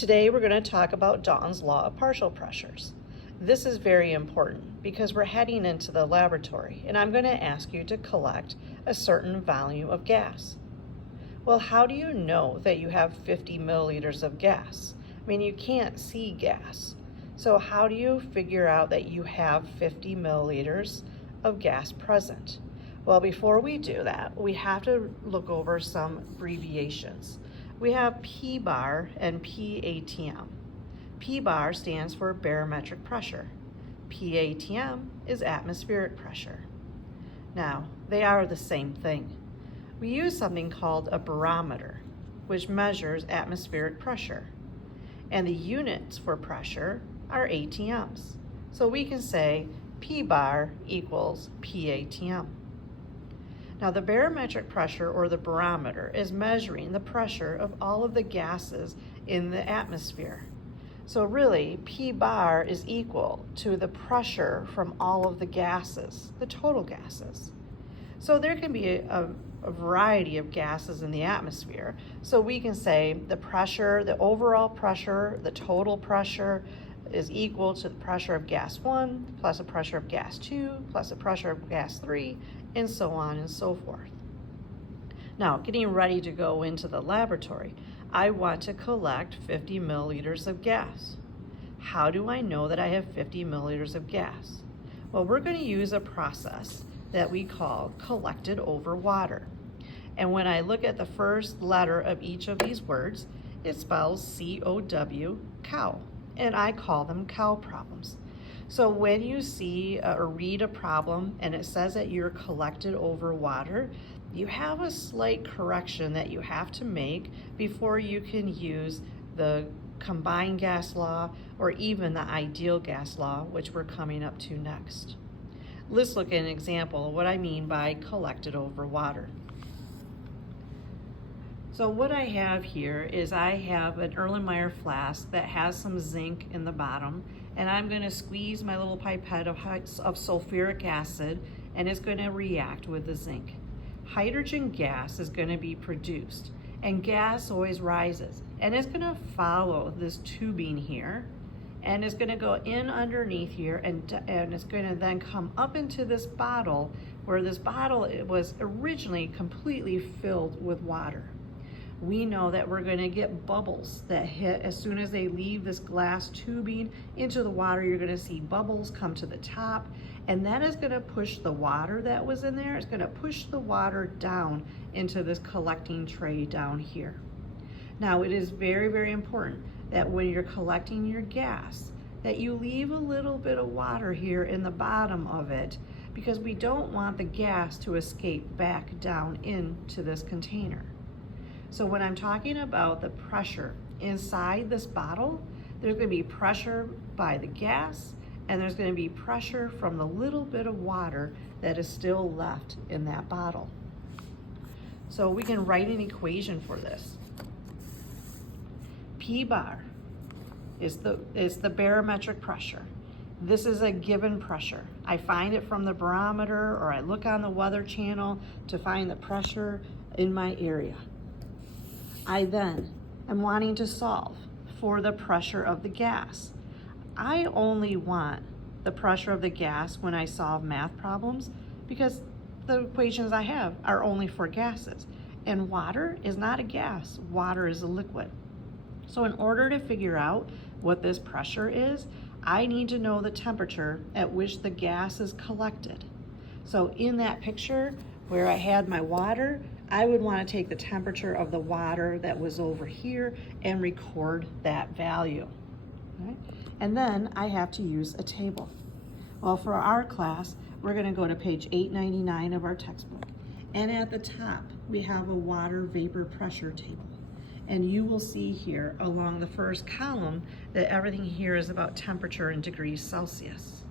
Today we're going to talk about Dalton's law of partial pressures. This is very important because we're heading into the laboratory and I'm going to ask you to collect a certain volume of gas. Well, how do you know that you have 50 milliliters of gas? I mean, you can't see gas. So how do you figure out that you have 50 milliliters of gas present? Well, before we do that, we have to look over some abbreviations. We have P-bar and PATM. P-bar stands for barometric pressure. PATM is atmospheric pressure. Now, they are the same thing. We use something called a barometer, which measures atmospheric pressure. And the units for pressure are ATMs. So we can say P-bar equals PATM. Now, the barometric pressure, or the barometer, is measuring the pressure of all of the gases in the atmosphere. So really, P-bar is equal to the pressure from all of the gases, the total gases. So there can be a variety of gases in the atmosphere. So we can say the pressure, the overall pressure, the total pressure is equal to the pressure of gas 1 plus the pressure of gas 2 plus the pressure of gas 3, and so on and so forth. Now, getting ready to go into the laboratory, I want to collect 50 milliliters of gas. How do I know that I have 50 milliliters of gas? Well, we're going to use a process that we call collected over water. And when I look at the first letter of each of these words, it spells C-O-W, cow, and I call them cow problems. So when you see or read a problem and it says that you're collected over water, you have a slight correction that you have to make before you can use the combined gas law or even the ideal gas law, which we're coming up to next. Let's look at an example of what I mean by collected over water. So what I have here is I have an Erlenmeyer flask that has some zinc in the bottom, and I'm going to squeeze my little pipette of sulfuric acid, and it's going to react with the zinc. Hydrogen gas is going to be produced, and gas always rises, and it's going to follow this tubing here, and it's going to go in underneath here, and it's going to then come up into this bottle, where this bottle it was originally completely filled with water. We know that we're going to get bubbles that hit as soon as they leave this glass tubing into the water. You're going to see bubbles come to the top, and that is going to push the water that was in there. It's going to push the water down into this collecting tray down here. Now, it is very, very important that when you're collecting your gas, that you leave a little bit of water here in the bottom of it, because we don't want the gas to escape back down into this container. So when I'm talking about the pressure inside this bottle, there's going to be pressure by the gas, and there's going to be pressure from the little bit of water that is still left in that bottle. So we can write an equation for this. P-bar is the barometric pressure. This is a given pressure. I find it from the barometer, or I look on the Weather Channel to find the pressure in my area. I then am wanting to solve for the pressure of the gas. I only want the pressure of the gas when I solve math problems because the equations I have are only for gases. And water is not a gas, water is a liquid. So in order to figure out what this pressure is, I need to know the temperature at which the gas is collected. So in that picture where I had my water, I would want to take the temperature of the water that was over here and record that value. Okay? And then I have to use a table. Well, for our class, we're going to go to page 899 of our textbook. And at the top, we have a water vapor pressure table. And you will see here along the first column that everything here is about temperature in degrees Celsius.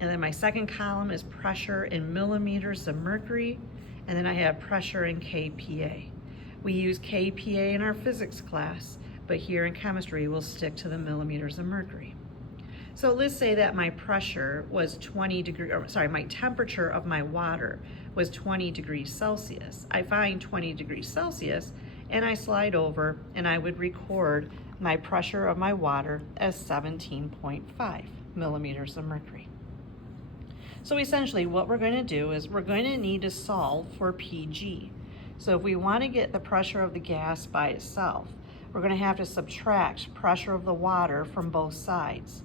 And then my second column is pressure in millimeters of mercury. And then I have pressure in kPa. We use kPa in our physics class, but here in chemistry, we'll stick to the millimeters of mercury. So let's say that my pressure was 20 degrees, my temperature of my water was 20 degrees Celsius. I find 20 degrees Celsius, and I slide over and I would record my pressure of my water as 17.5 millimeters of mercury. So essentially what we're going to do is we're going to need to solve for PG. So if we want to get the pressure of the gas by itself, we're going to have to subtract pressure of the water from both sides.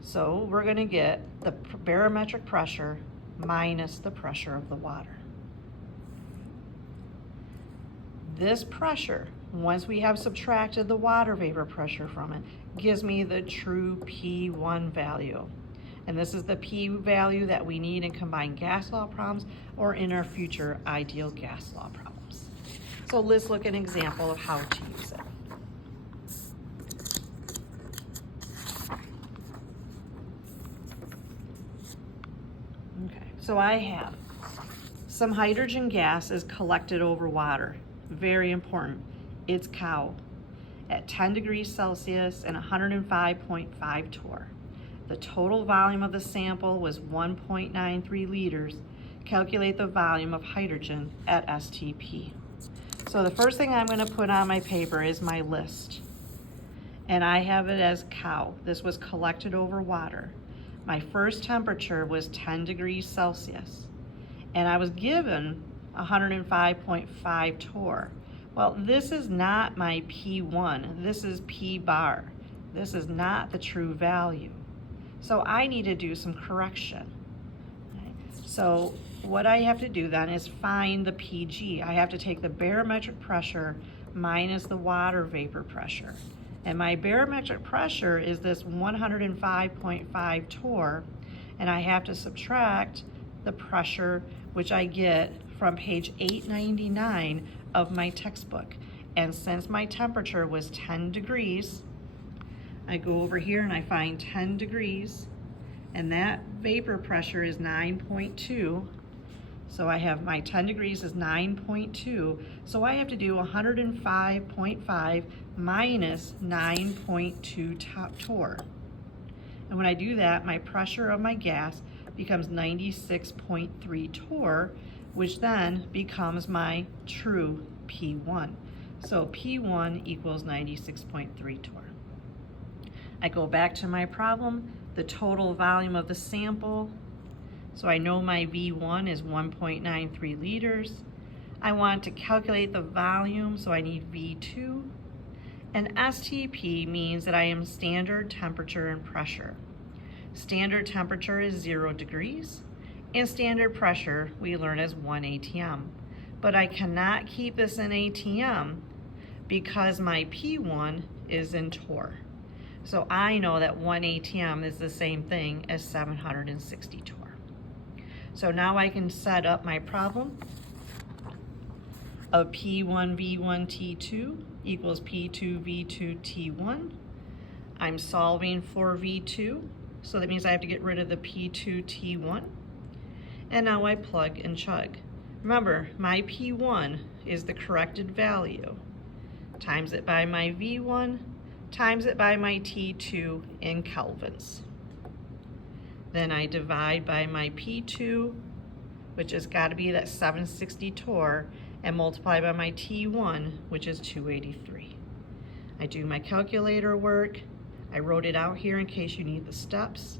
So we're going to get the barometric pressure minus the pressure of the water. This pressure, once we have subtracted the water vapor pressure from it, gives me the true P1 value. And this is the P value that we need in combined gas law problems or in our future ideal gas law problems. So let's look at an example of how to use it. Okay, so I have some hydrogen gas is collected over water. Very important. It's COW at 10 degrees Celsius and 105.5 torr. The total volume of the sample was 1.93 liters. Calculate the volume of hydrogen at STP. So the first thing I'm going to put on my paper is my list. And I have it as COW. This was collected over water. My first temperature was 10 degrees Celsius. And I was given 105.5 torr. Well, this is not my P1. This is P bar. This is not the true value. So I need to do some correction. Okay. So what I have to do then is find the PG. I have to take the barometric pressure minus the water vapor pressure. And my barometric pressure is this 105.5 torr, and I have to subtract the pressure which I get from page 899 of my textbook. And since my temperature was 10 degrees, I go over here and I find 10 degrees, and that vapor pressure is 9.2. So I have my 10 degrees is 9.2. So I have to do 105.5 minus 9.2 torr. And when I do that, my pressure of my gas becomes 96.3 torr, which then becomes my true P1. So P1 equals 96.3 torr. I go back to my problem, the total volume of the sample. So I know my V1 is 1.93 liters. I want to calculate the volume, so I need V2. And STP means that I am standard temperature and pressure. Standard temperature is 0 degrees, and standard pressure we learn as 1 atm. But I cannot keep this in atm because my P1 is in torr. So I know that 1 atm is the same thing as 760 torr. So now I can set up my problem of P1 V1 T2 equals P2 V2 T1. I'm solving for V2, so that means I have to get rid of the P2 T1. And now I plug and chug. Remember, my P1 is the corrected value. Times it by my V1, times it by my T2 in kelvins. Then I divide by my P2, which has got to be that 760 torr, and multiply by my T1, which is 283. I do my calculator work. I wrote it out here in case you need the steps,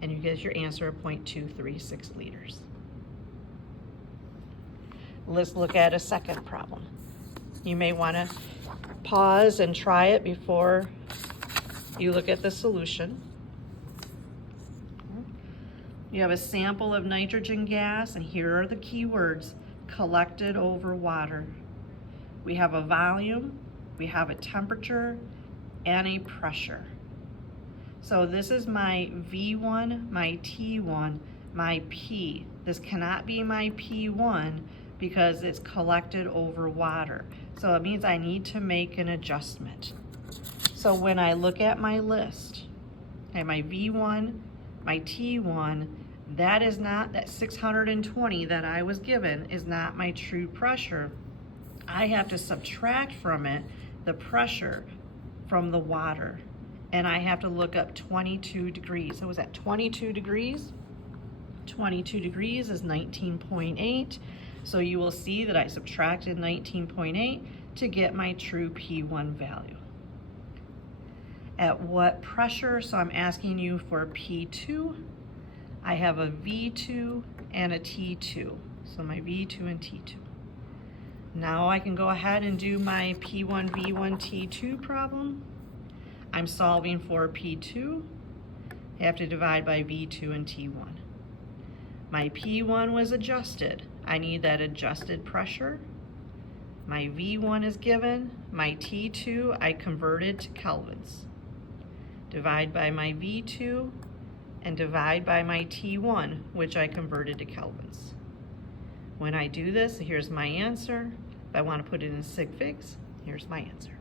and you get your answer of 0.236 liters. Let's look at a second problem. You may want to pause and try it before you look at the solution. You have a sample of nitrogen gas, and here are the key words: collected over water. We have a volume, we have a temperature, and a pressure. So this is my V1, my T1, my P. This cannot be my P1 because it's collected over water. So it means I need to make an adjustment. So when I look at my list, I have my V1, my T1, that is not, that 620 that I was given is not my true pressure. I have to subtract from it the pressure from the water. And I have to look up 22 degrees. So was that 22 degrees? 22 degrees is 19.8. So you will see that I subtracted 19.8, to get my true P1 value. At what pressure? So I'm asking you for P2. I have a V2 and a T2. So my V2 and T2. Now I can go ahead and do my P1, V1, T2 problem. I'm solving for P2. I have to divide by V2 and T1. My P1 was adjusted. I need that adjusted pressure. My V1 is given. My T2 I converted to kelvins. Divide by my V2 and divide by my T1, which I converted to kelvins. When I do this, here's my answer. If I want to put it in sig figs, here's my answer.